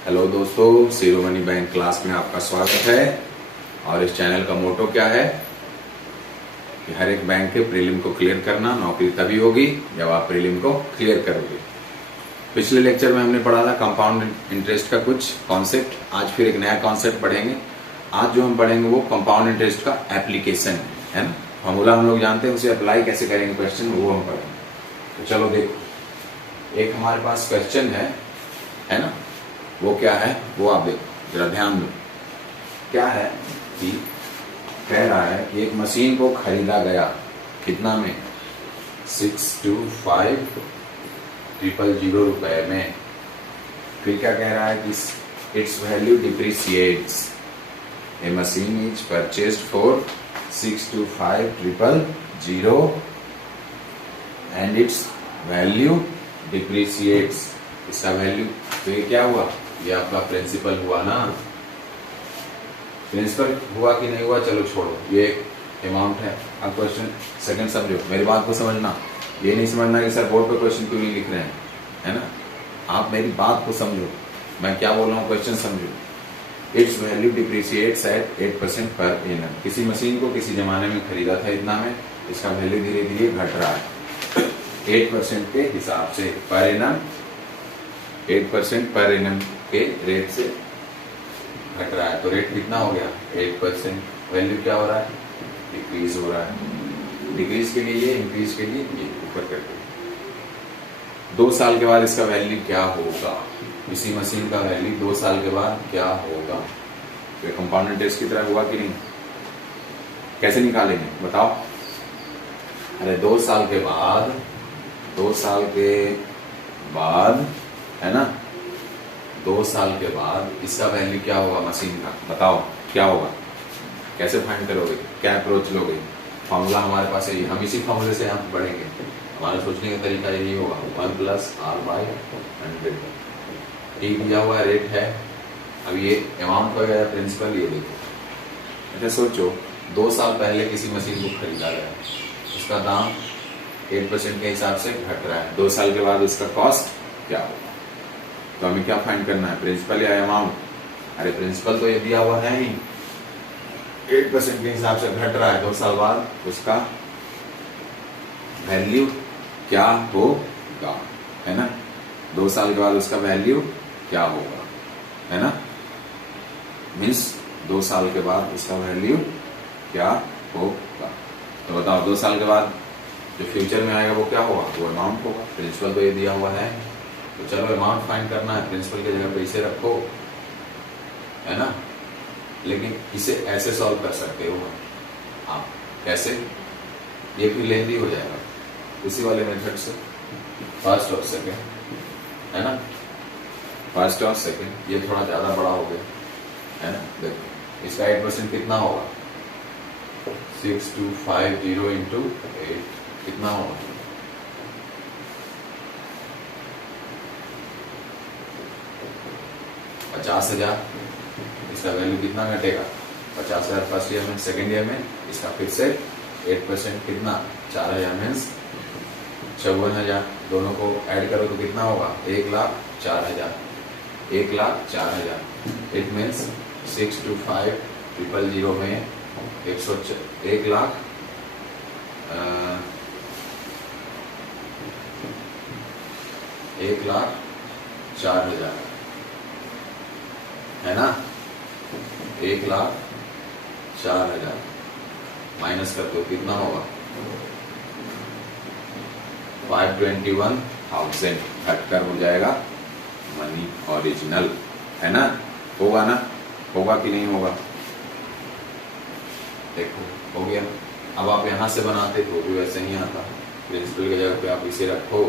Hello दोस्तों, शिरोमणि bank class में आपका स्वागत है। और इस चैनल का मोटो क्या है कि हर एक बैंक के प्रीलिम को क्लियर करना। नौकरी तभी होगी जब आप प्रीलिम को क्लियर करोगे। पिछले लेक्चर में हमने पढ़ा था कंपाउंड इंटरेस्ट का कुछ कॉन्सेप्ट। आज फिर एक नया कॉन्सेप्ट पढ़ेंगे। आज जो हम पढ़ेंगे वो कंपाउंड इंटरेस्ट का एप्लीकेशन है ना। फॉर्मूला हम लोग जानते हैं, उसे अप्लाई कैसे करेंगे क्वेश्चन वो हम पढ़ेंगे। तो चलो देखो, एक हमारे पास क्वेश्चन है ना। वो क्या है वो आप देखो, जरा ध्यान दो। क्या है कि कह रहा है कि एक मशीन को खरीदा गया कितना में, 625,000 रुपए में। फिर क्या कह रहा है कि its value depreciates. A machine is purchased for 625,000 and its value depreciates. इसका वैल्यू, तो ये क्या हुआ, ये आपका प्रिंसिपल हुआ ना। प्रिंसिपल हुआ कि नहीं हुआ चलो छोड़ो, ये अमाउंट है। अब क्वेश्चन सेकंड समझो, मेरी बात को समझना। ये नहीं समझना कि सर बोर्ड पे क्वेश्चन क्यों नहीं लिख रहे हैं, है ना। आप मेरी बात को समझो, मैं क्या बोल रहा हूँ क्वेश्चन समझो। It's value डिप्रिसिएट्स eight 8% per annum. किसी मशीन को किसी जमाने में खरीदा था इतना में, इसका वैल्यू धीरे धीरे घट रहा है 8% के हिसाब से पर एनम। 8% पर एनम के रेट से घट रहा है। तो रेट कितना हो गया 8%। वैल्यू क्या हो रहा है, डिक्रीज हो रहा है। डिक्रीज के लिए ये, इंक्रीज के लिए ये, ऊपर करके। 2 साल के बाद इसका वैल्यू क्या होगा, इसी मशीन का वैल्यू 2 साल के बाद क्या होगा। तो कंपाउंड इंटरेस्ट की तरह हुआ कि नहीं, कैसे निकालेंगे बताओ। अरे 2 साल के बाद, 2 साल के बाद है ना, 2 साल के बाद इसका वैल्यू क्या होगा मशीन का, बताओ क्या होगा। कैसे फाइंड करोगे, क्या अप्रोच लोगे। फॉर्मूला हमारे पास है, हम इसी फॉर्मूले से हम बढ़ेंगे। हमारा सोचने का तरीका यही होगा, 1 + R/100। टी दिया हुआ रेट है। अब ये अमाउंट हो गया प्रिंसिपल, ये देखो। अच्छा सोचो, 2 साल पहले किसी मशीन को खरीदा गया, उसका दाम 8% के हिसाब से घट रहा है। 2 साल के बाद उसका कॉस्ट क्या होगा। तो हमें क्या फाइंड करना है, प्रिंसिपल या अमाउंट। अरे प्रिंसिपल तो ये दिया हुआ है ही, 8% के हिसाब से घट रहा है। 2 साल बाद उसका वैल्यू क्या होगा, है ना। 2 साल के बाद उसका वैल्यू क्या होगा, है ना। मीन्स 2 साल के बाद उसका वैल्यू क्या होगा। तो बताओ 2 साल के बाद जो फ्यूचर में आएगा वो क्या होगा, वो अमाउंट होगा। प्रिंसिपल तो ये दिया हुआ है, तो चलो अमाउंट फाइंड करना है। प्रिंसिपल की जगह पे इसे रखो, है ना। लेकिन इसे ऐसे सॉल्व कर सकते हो आप। कैसे, ये फिर लेंदी हो जाएगा उसी वाले मेथड से। फर्स्ट और सेकंड, है ना। फर्स्ट और सेकंड, ये थोड़ा ज्यादा बड़ा हो गया, है ना। देखो इसका 8% कितना होगा, 6250 इंटू 8 कितना होगा, 50,000। इसका वैल्यू कितना घटेगा, 50,000 फर्स्ट ईयर में। सेकेंड ईयर में इसका फिर से 8% कितना, 4,000 मीन्स 54,000। दोनों को ऐड करो तो कितना होगा, 1,04,000। 1,04,000 इट मीन्स 625,000 में 1,04,000 है ना। 1,04,000 माइनस कर दो कितना होगा, 521,000 घटकर हो जाएगा मनी ओरिजिनल, है ना। होगा ना, होगा कि नहीं होगा। देखो हो गया। अब आप यहां से बनाते तो भी वैसे ही आता। प्रिंसिपल की जगह पे आप इसे रखो।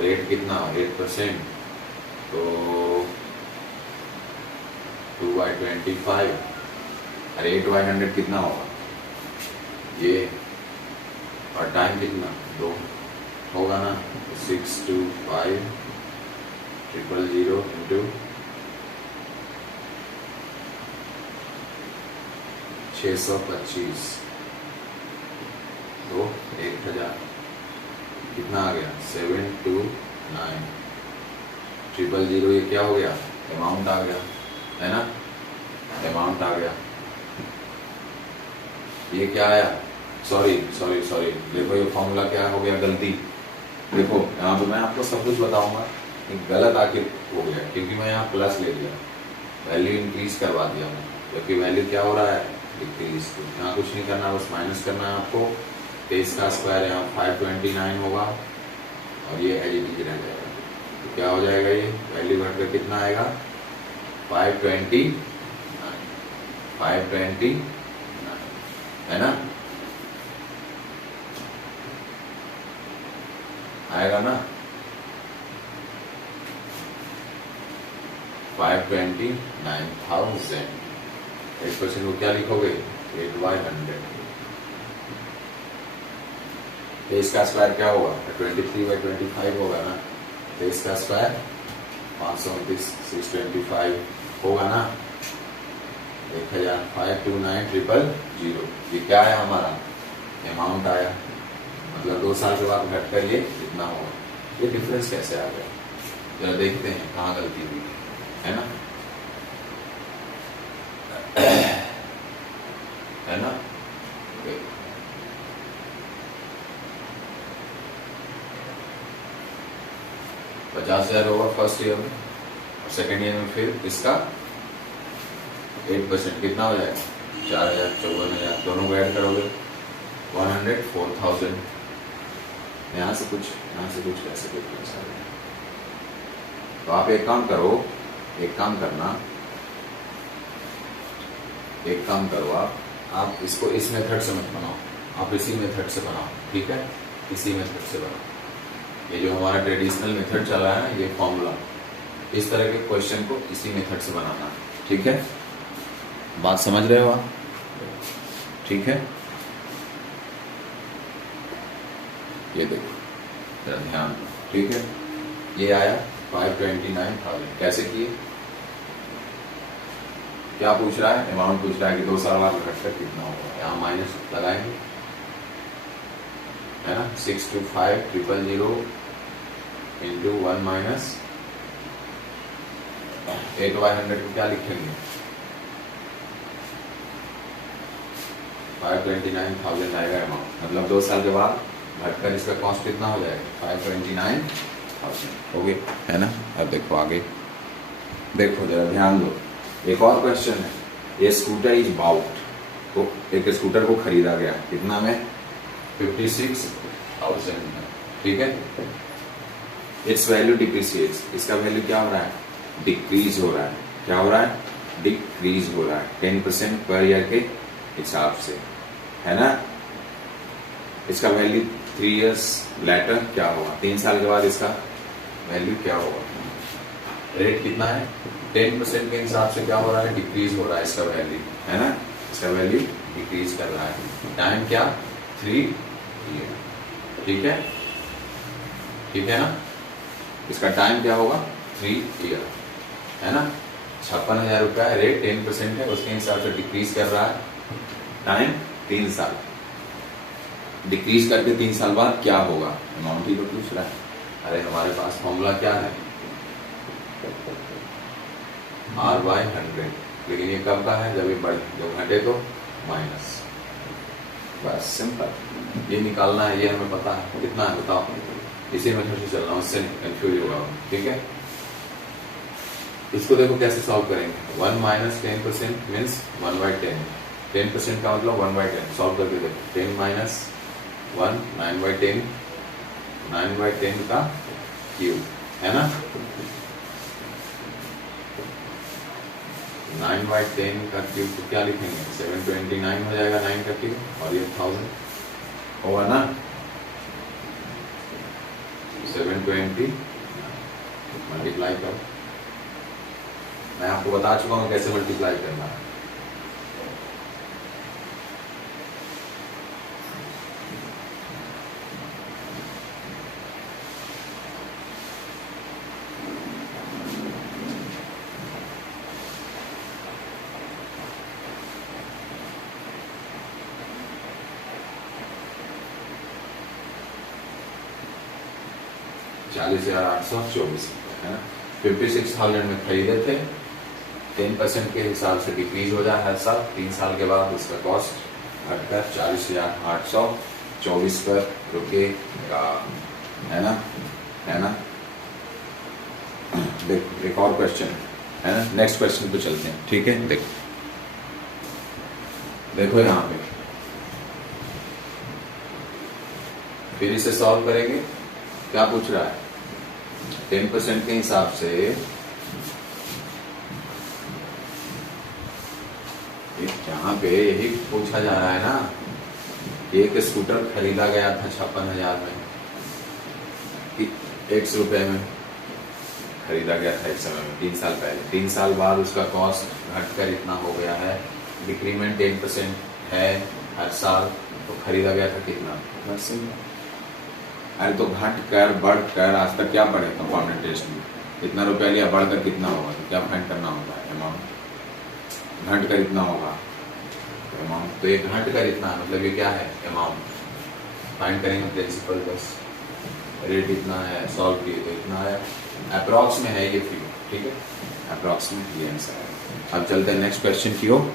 रेट कितना, 8%, तो 2/25। अरे 8/100 कितना होगा ये, और टाइम कितना 2 होगा ना। 625,000 इंटू 625, तो 1,000 कितना आ गया, 729। 729 000, ये क्या हो गया, अमाउंट आ गया, है ना, अमाउंट आ गया। ये क्या आया, सॉरी, देखो ये फॉर्मूला क्या हो गया, गलती। देखो यहाँ पे मैं आपको सब कुछ बताऊंगा, गलत आखिर हो गया क्योंकि मैं यहाँ प्लस ले लिया, वैल्यू इंक्रीज करवा दिया मैं, क्योंकि वैल्यू क्या हो रहा है, डिक्रीज। तो यहाँ कुछ नहीं करना, बस माइनस करना है आपको। 23 का स्क्वायर यहाँ 529 होगा और ये एलईडी रह जाएगा। तो क्या हो जाएगा, ये वैल्यू घटकर कितना आएगा, 529, है ना, आएगा ना, 529,000। 8% को क्या लिखोगे, 8/100। तो इसका स्क्वायर क्या होगा, 23/25 होगा ना। तो इसका स्क्वायर 529, 625 होगा ना, 1000, 529,000। ये क्या है हमारा, अमाउंट आया, मतलब 2 साल के बाद घटकर ये कितना होगा। ये डिफरेंस कैसे आ गया, जरा देखते हैं कहाँ गलती हुई, है ना, है ना। 50,000 होगा फर्स्ट ईयर में, और सेकेंड ईयर में फिर इसका 8% कितना हो जाएगा, 4,000, 54,000, दोनों को ऐड करोगे 104,000। यहाँ से कुछ कैसे डिफरेंस आ गया। तो आप एक काम करो, एक काम करो, आप इसको इस मेथड से मत बनाओ, आप इसी मेथड से बनाओ, ठीक है, इसी मेथड से बनाओ। ये जो हमारा ट्रेडिशनल मेथड चला है ना, ये फॉर्मूला, इस तरह के क्वेश्चन को इसी मेथड से बनाना, ठीक है, बात समझ रहे हो आप, ठीक है। ये देखो जरा ध्यान दो, ठीक है, ये आया 529,000, कैसे किए, क्या पूछ रहा है, अमाउंट पूछ रहा है कि 2 साल बाद घटकर कितना होगा। यहाँ माइनस लगाएंगे, है ना, 625,000 इंटू 1 माइनस 8/100 को क्या लिखेंगे, 529,000 आएगा अमाउंट, मतलब 2 साल के बाद घटकर इसका कॉस्ट कितना हो जाएगा, 529,000 हो गया, है ना। अब देखो आगे, देखो जरा ध्यान दो, एक और क्वेश्चन है। ये स्कूटर इज बाउट, तो एक स्कूटर को खरीदा गया कितना में, 56,000 में, ठीक है। इट्स वैल्यू डिप्रिसिएट्स, इसका वैल्यू क्या हो रहा है, डिक्रीज हो रहा है, क्या हो रहा है, डिक्रीज हो रहा है 10% पर ईयर के हिसाब से, है ना। इसका वैल्यू 3 years लेटर क्या होगा, 3 साल के बाद इसका वैल्यू क्या होगा, रेट कितना है, 10% के हिसाब से क्या हो रहा है, डिक्रीज हो रहा है इसका वैल्यू, है ना, इसका वैल्यू डिक्रीज कर रहा है। टाइम क्या, 3 year, ठीक है, ठीक है ना। इसका टाइम क्या होगा, 3 year, है ना। 56,000 रुपया है, रेट 10% है, उसके हिसाब से डिक्रीज कर रहा है, टाइम 3 साल, डिक्रीज करके 3 साल बाद क्या होगा, अमाउंट ही तो पूछ रहा है। अरे हमारे पास फॉर्मूला क्या है, R/100, लेकिन ये कब का है, जब ये बढ़े, जब घटे तो माइनस, बस सिंपल, ये निकालना है, ये हमें पता है कितना है, बताओ, इसी मेथड से चलना, उससे कंफ्यूज होगा, ठीक है। इसको देखो कैसे सॉल्व करेंगे, 1 माइनस 10% मीन्स 1/10, 10% का मतलब 1/10, सॉल्व करके देखो, 10 माइनस 1 9/10, 9/10 का क्यूब, है ना, 9/10 का क्यूब तो क्या लिखेंगे, 729 हो जाएगा 9 का क्यूब, और ये 1000 होगा ना, 720 मल्टीप्लाई करो, मैं आपको बता चुका हूं कैसे मल्टीप्लाई करना है। ₹40,824, है ना। 56,000 में खरीदे थे, 10% के हिसाब से डिक्रीज हो जाए हर साल। 3 साल के बाद उसका कॉस्ट घटकर 40,824 पर रुकेगा, है ना, है ना। देख एक और क्वेश्चन है ना, नेक्स्ट क्वेश्चन पे चलते हैं, ठीक है। देखो यहाँ पे फिर इसे सॉल्व करेंगे। क्या पूछ रहा है, 10% के हिसाब से यहाँ पे यही पूछा जा रहा है ना, एक स्कूटर खरीदा गया था 56,000 में, X रुपए में खरीदा गया था एक समय में 3 साल पहले। 3 साल बाद उसका कॉस्ट घटकर इतना हो गया है, डिक्रीमेंट 10% है हर साल, तो खरीदा गया था कितना। अरे तो घट कर बढ़ कर आज तक क्या पढ़े कंपाउंड इंटरेस्ट में, इतना रुपया लिया, बढ़कर कितना होगा, तो क्या फाइंड करना होगा, अमाउंट। घट कर इतना होगा अमाउंट, तो ये घट कर इतना मतलब ये क्या है, अमाउंट। फाइंड करेंगे प्रिंसिपल, बस रेट इतना है, सॉल्व किए तो इतना है, अप्रॉक्स में है ये फिगर, ठीक है, अप्रॉक्स में ये आंसर है। अब चलते हैं नेक्स्ट क्वेश्चन की ओर।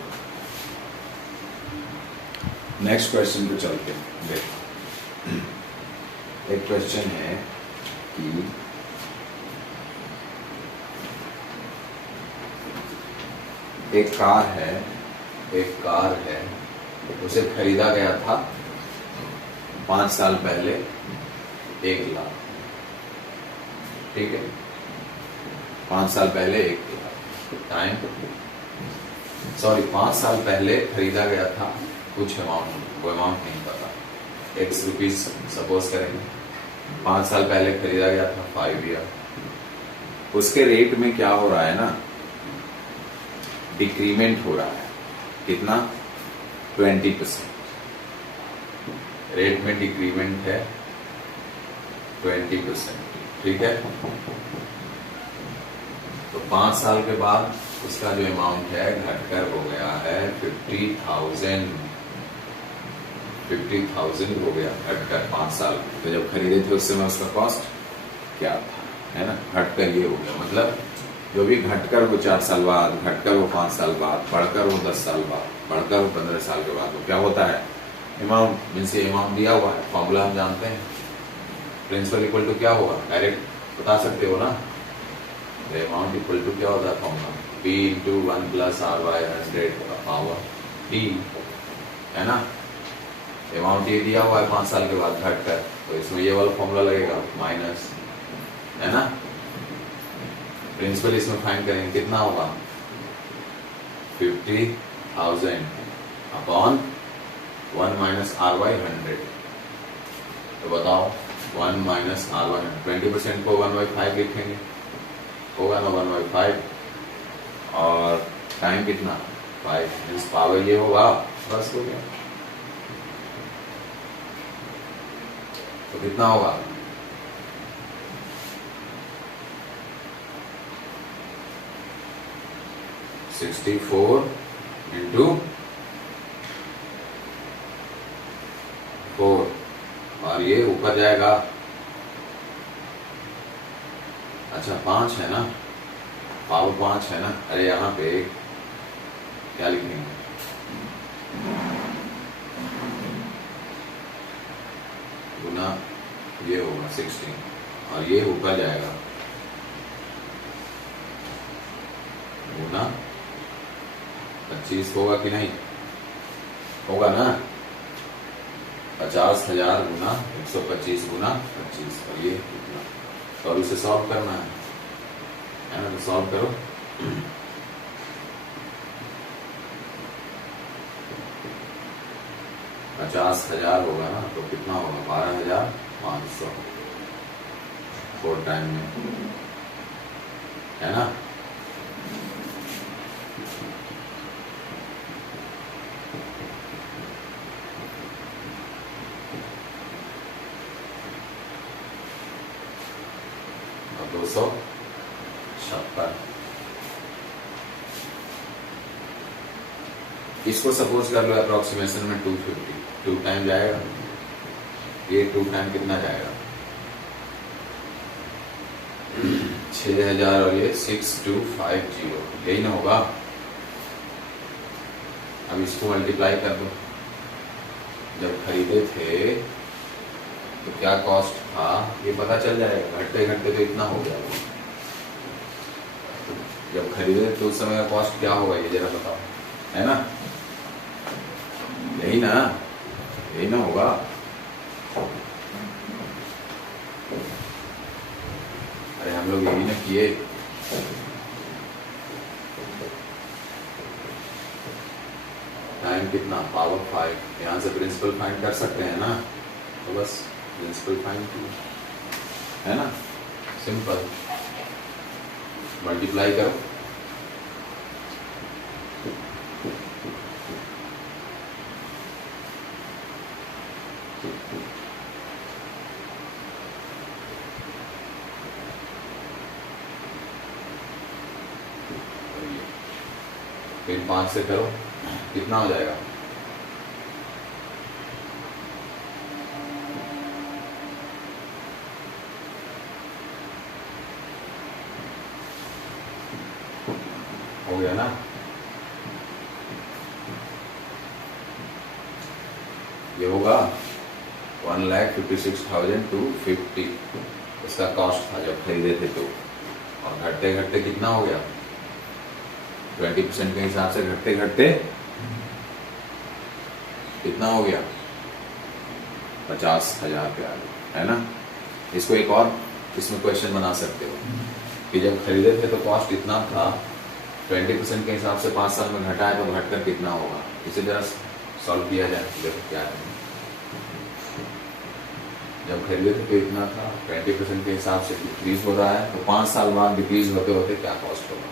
नेक्स्ट क्वेश्चन पे चलते हैं। देखो एक क्वेश्चन है कि एक कार है, उसे खरीदा गया था 5 साल पहले 1 लाख, ठीक है, 5 साल पहले 1 लाख टाइम, 5 साल पहले खरीदा गया था कुछ अमाउंट, वो अमाउंट नहीं पता, X रुपीज सपोज करेंगे। 5 साल पहले खरीदा गया था 5 ईयर, उसके रेट में क्या हो रहा है ना, डिक्रीमेंट हो रहा है, कितना, 20%। रेट में डिक्रीमेंट है 20%, ठीक है। तो 5 साल के बाद उसका जो अमाउंट है घटकर हो गया है 50,000 हो गया घटकर 5 साल। तो जब खरीदे थे उस समय उसका कॉस्ट क्या था, है ना, घटकर ये हो गया। मतलब जो भी घटकर हो 4 साल बाद, घटकर हो 5 साल बाद, बढ़कर हो 10 साल बाद, बढ़कर हो 15 साल के बाद, वो क्या होता है, अमाउंट। मीन्स ये अमाउंट दिया हुआ है, फॉर्मूला हम जानते हैं, प्रिंसिपल इक्वल टू क्या होगा, डायरेक्ट बता सकते हो ना, अमाउंट इक्वल टू क्या होता है formula, P into 1 plus R/100 का पावर T, है ना। अमाउंट ये दिया हुआ है 5 साल के बाद घटकर, तो इसमें ये वाला फॉर्मूला लगेगा माइनस, है ना। प्रिंसिपल इसमें फाइंड करेंगे कितना होगा, 50,000 अपॉन 1 माइनस R/100। तो बताओ 1 माइनस R/100, 20% को 1/5 लिखेंगे, होगा ना 1/5, और टाइम कितना 5, मीन्स पावर ये होगा, बस हो गया। तो कितना होगा, $64 इंटू 4, और ये ऊपर जाएगा, अच्छा 5 है ना, पावर 5 है ना। अरे यहाँ पे क्या लिखेंगे, गुना ये होगा 16, और ये ऊपर जाएगा गुना 25, होगा कि नहीं, होगा ना, 50,000 गुना 125 गुना 25, और ये कितना, तो अब इसे सॉल्व करना है ना, तो सॉल्व करो। $50,000 होगा ना, तो कितना होगा 12,500 4 टाइम में, है ना। और 256, इसको सपोज कर लो अप्रोक्सीमेशन में 250, 2 टाइम जाएगा, ये 2 टाइम कितना जाएगा, 6,000 और ये 6250, यही ना होगा। अब इसको मल्टीप्लाई कर दो। जब खरीदे थे तो क्या कॉस्ट था ये पता चल जाएगा, घटते घटते तो इतना हो गया। जब खरीदे तो उस समय का कॉस्ट क्या होगा ये जरा बताओ, है ना? यही ना, यही ना होगा। अरे हम लोग यही ना किए। टाइम कितना, पावर 5। यहाँ से प्रिंसिपल फाइंड कर सकते हैं ना, तो बस प्रिंसिपल फाइंड किया, है ना? सिंपल। मल्टीप्लाई करो। फिर 5 से करो, कितना हो जाएगा? हो गया ना? ये होगा 1,56,250 इसका कॉस्ट था जब खरीदे थे तो। और घटते घटते कितना हो गया? 20% के हिसाब से घटते घटते कितना हो गया? 50,000 पे आ गया, है ना? इसको एक और इसमें क्वेश्चन बना सकते हो कि जब खरीदे थे तो कॉस्ट इतना था, 20% के हिसाब से 5 साल में घटा है तो घटकर कितना होगा? इसे जरा सॉल्व किया जाए, देखो क्या है। जब खरीदे थे तो इतना था, 20% के हिसाब से डिक्रीज हो रहा है, तो 5 साल बाद डिक्रीज होते होते क्या कॉस्ट होगा?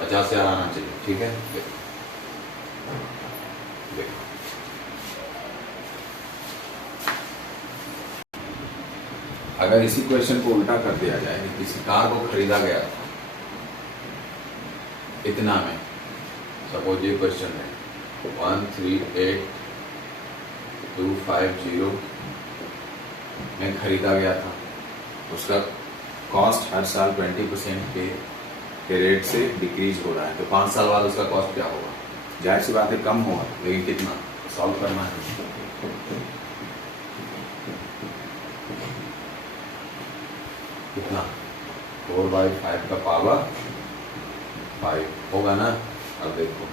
50,000 आना चाहिए, ठीक है? देखो देखो, अगर इसी क्वेश्चन को उल्टा कर दिया जाए कि किसी कार को खरीदा गया था इतना में, सपोज ये क्वेश्चन है 138,250 में खरीदा गया था, उसका कॉस्ट हर साल 20% के रेट से डिक्रीज हो रहा है, तो 5 साल बाद उसका कॉस्ट क्या होगा? जाहिर सी बात है कम होगा, लेकिन कितना? सॉल्व करना है। कितना? 4/5 का पावर 5 होगा ना? अब देखो,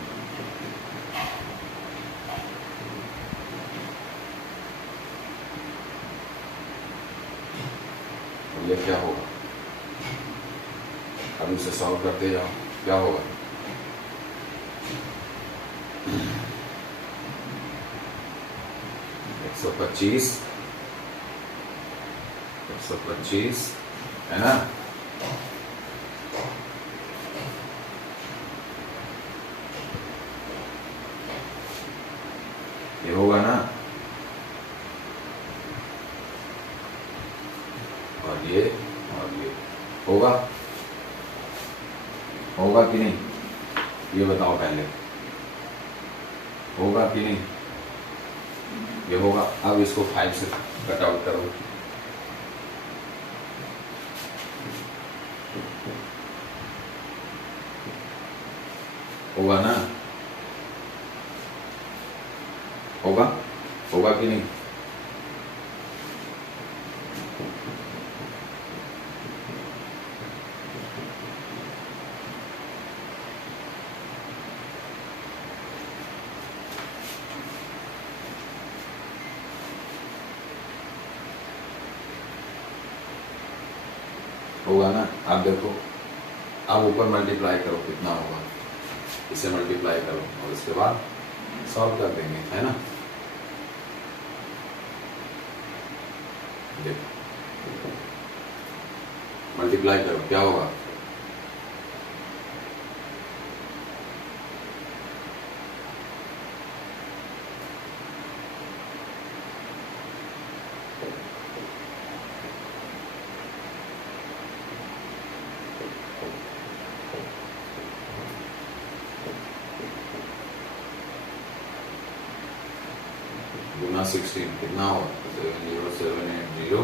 ये क्या होगा? अब इसे सॉल्व करते जाओ, क्या होगा? एक सौ पच्चीस, है ना? ये होगा ना? और ये होगा, होगा कि नहीं? ये बताओ पहले, होगा कि नहीं? ये होगा। अब इसको 5 से कट आउट करो, होगा ना? होगा, होगा कि नहीं? होगा ना? आप देखो, आप ऊपर मल्टीप्लाई करो, कितना होगा? इसे मल्टीप्लाई करो और उसके बाद सॉल्व कर देंगे, है ना? देखो, मल्टीप्लाई करो, क्या होगा? गुना 16 कितना होगा? 70780।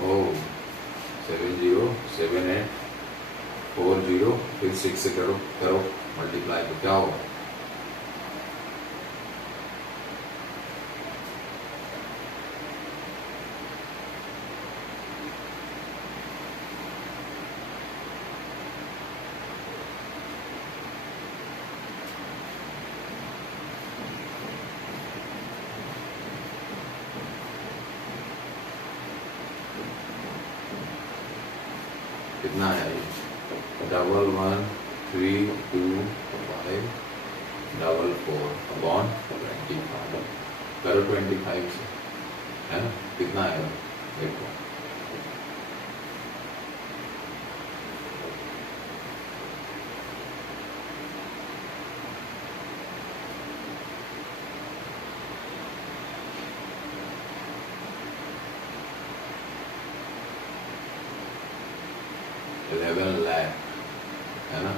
ओ 707840, फिर 6 से करो मल्टीप्लाई, तो क्या होगा? कितना है ये? 113254 करो 25 से, है ना? कितना आएगा देखो, $11 लाख, है ना?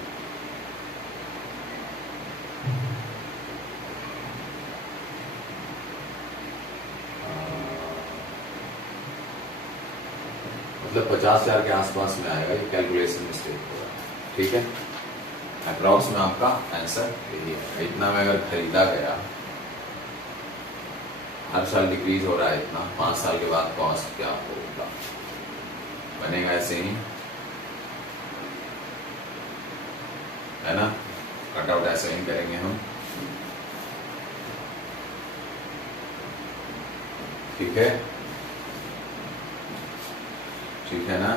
मतलब 50,000 के आसपास में आएगा, ये कैलकुलेशन मिस्टेक होगा, ठीक है? अप्रॉक्स में आपका आंसर यही है। इतना में अगर खरीदा गया, हर साल डिक्रीज हो रहा है इतना, 5 साल के बाद कॉस्ट क्या होगा, बनेगा ऐसे ही, है ना? कटआउट ऐसे ही करेंगे हम, ठीक है? ठीक है ना?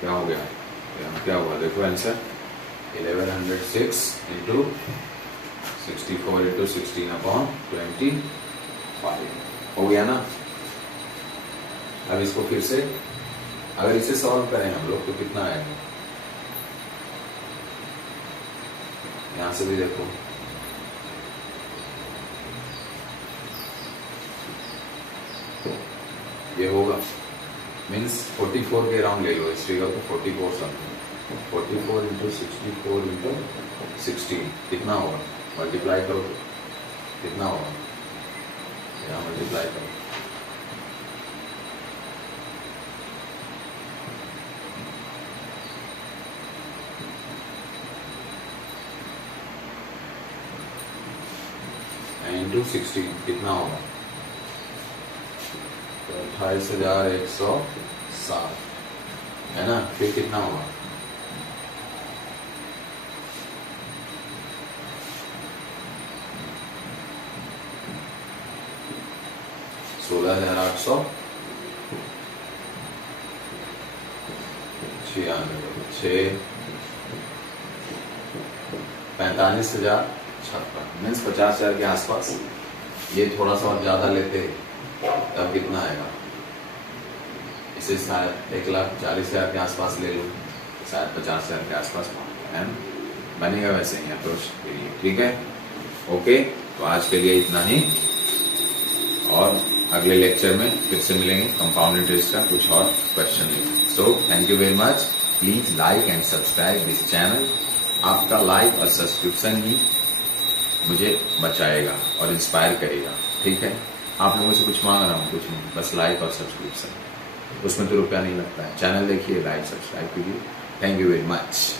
क्या हो गया? क्या हुआ देखो आंसर, 1106 इंटू 64 इंटू 16/25 हो गया ना? अब इसको फिर से अगर इसे सॉल्व करें हम लोग तो कितना आएगा? यहां से भी देखो, ये होगा मीन्स 44 के अराउंड ले लो इस फिगर को, 44 समथिंग, 44 इंटू 64 इंटू 16 कितना होगा? मल्टीप्लाई करो कितना होगा? यहाँ मल्टीप्लाई करो, इंटू 16 कितना होगा? 28,107, है ना? फिर कितना होगा? $16,896, 45,056 मीन्स 50,000 के आसपास। ये थोड़ा सा और ज्यादा लेते तब कितना आएगा? इसे शायद 1,40,000 के आसपास ले लो, शायद 50,000 के आसपास है ना? बनेगा वैसे ही अप्रोच के लिए, ठीक है? ओके, तो आज के लिए इतना ही, और अगले लेक्चर में फिर से मिलेंगे कंपाउंड इंटरेस्ट का कुछ और क्वेश्चन लेकर। So thank you very much, please like and subscribe this channel. आपका लाइक और सब्सक्रिप्शन ही मुझे बचाएगा और इंस्पायर करेगा, ठीक है? आप लोगों से कुछ मांग रहा हूँ, कुछ नहीं, बस लाइक और सब्सक्रिप्शन, उसमें तो रुपया नहीं लगता है। चैनल देखिए, लाइक सब्सक्राइब कीजिए। Thank you very much.